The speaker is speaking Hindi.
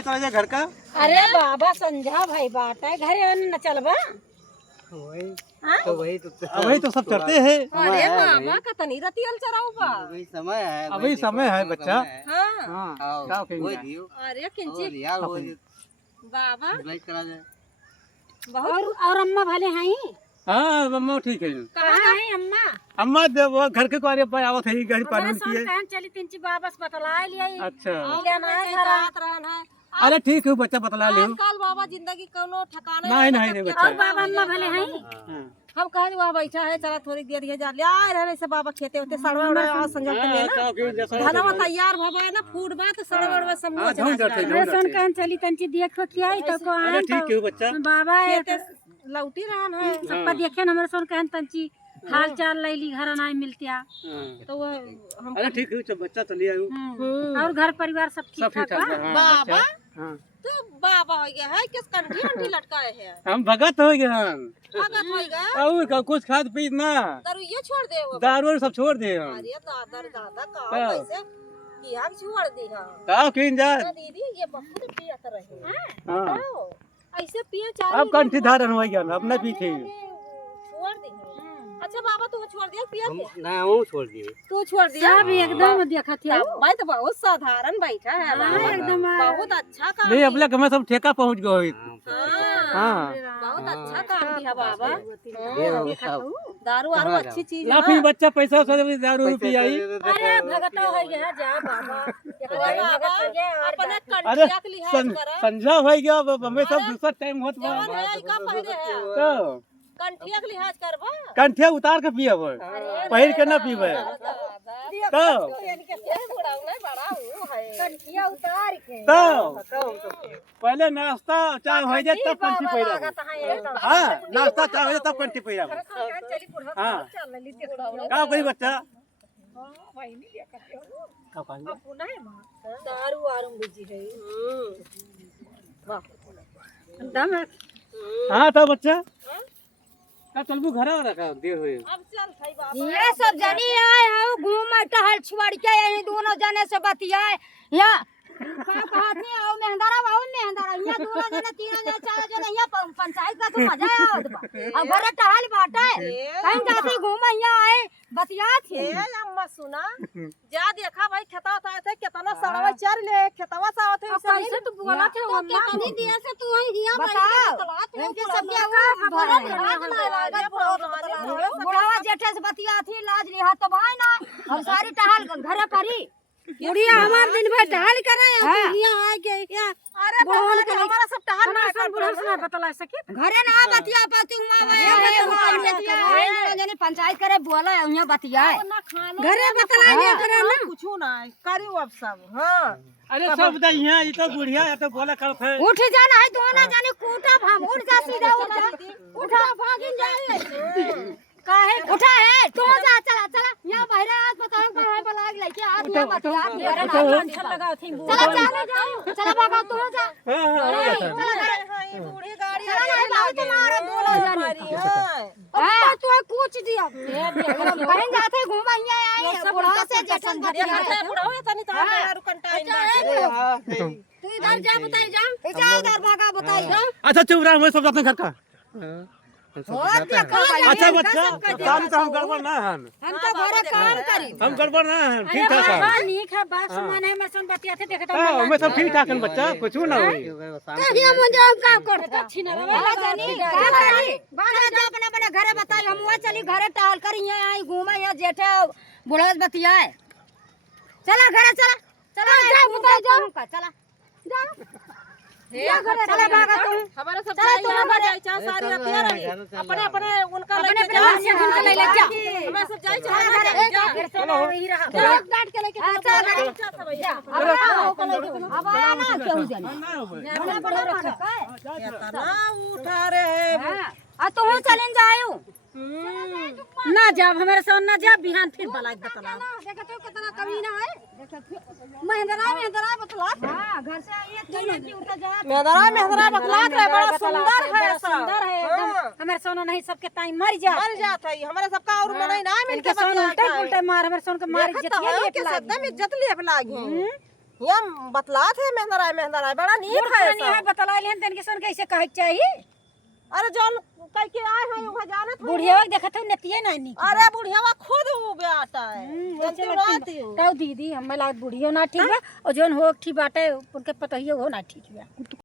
चला जाए घर का। अरे बाबा संझा भाई बात है घरे न चलबा वही तो सब चलते हैं। अरे मामा का तनी रतियल चराऊ बा अभी समय है बच्चा। हां क्या कहेंगे? अरे किंची बाबा बहुत और अम्मा भले हैं हाँ मम्मा ठीक है। कहाँ है अम्मा? अम्मा वो घर के कार्य पर आवत है गाड़ी पानी की है। चली तीन ची वापस बतला लिया अच्छा लेना है घर रात रहना है। अरे ठीक है बच्चा बतला ले। आजकल बाबा जिंदगी कोनो ठिकाने नहीं बच्चा। और बाबा अम्मा भले हैं हम कहे वहाँ बैठा है चला थोड़ी देर ये जा ले आए रहने से बाबा खेते होते सड़वा उड़वा आ संजल के लेना धनवा तैयार भवा ना फूड बात सड़वा उड़वा सब हो अरे सुन कहन चली तंची देखो क्या ही तो को अरे ठीक है बच्चा। बाबा खेते लौटी रहन है सबका देखे न हमरे सुन कहन तंची हाल चाल लैली घर ना मिलतिया तो वो हम अरे ठीक है बच्चा चलिए आयो। और घर परिवार सब ठीक ठाक बा? बाबा हाँ तो बाबा हो गया है किस कंठी अंठी लटकाए हैं हम भगत हो गए हम। भगत हो गया और कुछ खाद पी ना दारू ये छोड़ दे वो दारू सब छोड़ दे हम। अरे दादा का कैसे किया छोड़ दी हां का किन जा दीदी ये बहुत पियत रहे हां तो ऐसे पिए चार अब कंठी धारण हो गया अब नहीं पीते। छोड़ दी अच्छा बाबा तू छोड़ दिया पिया ना वो छोड़ दिए। तू छोड़ दिया सब एकदम देखा थी भाई तो बहुत साधारण बैठा है एकदम बहुत अच्छा काम नहीं अब लग हमें सब ठेका पहुंच गए। हाँ बहुत अच्छा काम किया बाबा दारू आरू अच्छी चीज ना फिर बच्चा पैसा से दारू रुपया आई। अरे भगत हो गया जा बाबा अपने अरे कंठिया के लिहाज करा संझा हो गया अब हमें सब दूसरा टाइम होत बा जवन है का पहले है तो कंठिया के लिहाज करबा कंठिया उतार के पियब पहिर के ना पीबे तो कंठिया उतार के तो पहले नाश्ता चाय हो जाए तब कंठी पहिरब। हां नाश्ता चाय हो जाए तब कंठी पहिरब। हां का करी बच्चा का करी दारू आरू बुझी है दम हां तो बच्चा का चलबू घर रखा देर होए। अब चल भाई बाबा ये सब जनी आए हो घूम टहल छुड़ के यही दोनों जने से बतियाए या कहते आओ मेहंदारा यहाँ दोनों जने तीनों जने चारों जने यहाँ पंचायत का तो मजा आवत बा अब घरे टहल बाटे कहीं जाते घूम यहाँ आए बतिया थे अम्मा सुना जा देखा भाई खेता होता है कितना सड़वा चर ले खेतवा सा होते कैसे तू बोला थे तो कितनी दिया से तू यहाँ बताओ इनके सब बुढ़ावा जेठे से बतिया थी लाज लिहा तो भाई ना हम सारी टहल घरे परी बुढ़िया हमार दिन भर टहल करे यहाँ आ के अरे बोल के हमारा सब टहल ना कर बुढ़ा से बतला सके घरे ना बतिया पाती हुआ जने पंचायत करे बोला यहाँ बतिया घरे बतला लिया करे ना कुछ ना करी अब सब हां अरे सब यहाँ ये तो बुढ़िया है तो बोला करते है। उठ जाना है दोनों जाने कूटा भाम उठ जा सीधा उठ जा उठा भागिन जाए काहे उठा है तू जा चला यहाँ बहरा आज बताऊं काहे बलाग लेके आज यहाँ बतिया घरे ना टेंशन लगाओ थी चला भागा तू जा हां बूढ़ी गाड़ी तुम्हारा बोला जाने हां तू पूछ दिया बहन जाते घूम आए बुढ़ा से जैसन बतिया बुढ़ा हो तनी तार कंटाइन तू इधर जा बताई जा इधर भागा बताई जा अच्छा चुप रहा मैं सब अपने घर का। अच्छा बच्चा काम तो हम गड़बड़ ना है हम तो घरे काम करी हम गड़बड़ ना है ठीक ठाक है। ठीक है बात सुने में सुन बतिया थे देखता हां मैं सब ठीक ठाक है बच्चा कुछ ना होई। ये मुझे हम काम करते अच्छी ना रहा जानी का करी बात जा अपने अपने घरे बताई हम वहां चली घरे टहल करी यहां आई घूमे यहां जेठे बुढ़ा बतिया है चला घरे चला जा बताई जा चला जा चला भागा तुम हमारा सब जाई जा सारी रतिया रही अपने अपने उनका लेके जा उनका ले जा हमारा सब जाई जा चलो वही रहा डांट के लेके अच्छा अब आना क्यों जाने बड़ा रखा इतना उठा रहे आ तू चलन जायो ना जब हमारे साथ ना जब बिहान फिर बलाक बतला देखो तो कितना कमीना है महेंद्रा बतला हां घर से ये तीन की उठा जा मेहंदरा बतला रहे बड़ा सुंदर है एकदम हमारे सोनो नहीं सबके टाइम मर जात है हमारे सबका और मन ना मिल के सोनो उल्टे उल्टे मार हमारे सोन के मार इज्जत के एकदम इज्जत ले लागी ये बतलात है मेहंदरा बड़ा नीक है नहीं है बतला लेन तन के सन कैसे कहे चाहिए। अरे जौन कह के आए हैं वहाँ जानत हो। बुढ़िया देखत हो नतिये नहीं अरे बुढ़िया खुद वो बेटा है जानती हो राती हो। ताऊ दीदी हमें लागत बुढ़िया ना ठीक बा और जोन हो ठीक बाटे उनके पतहियो हो ना ठीक बा।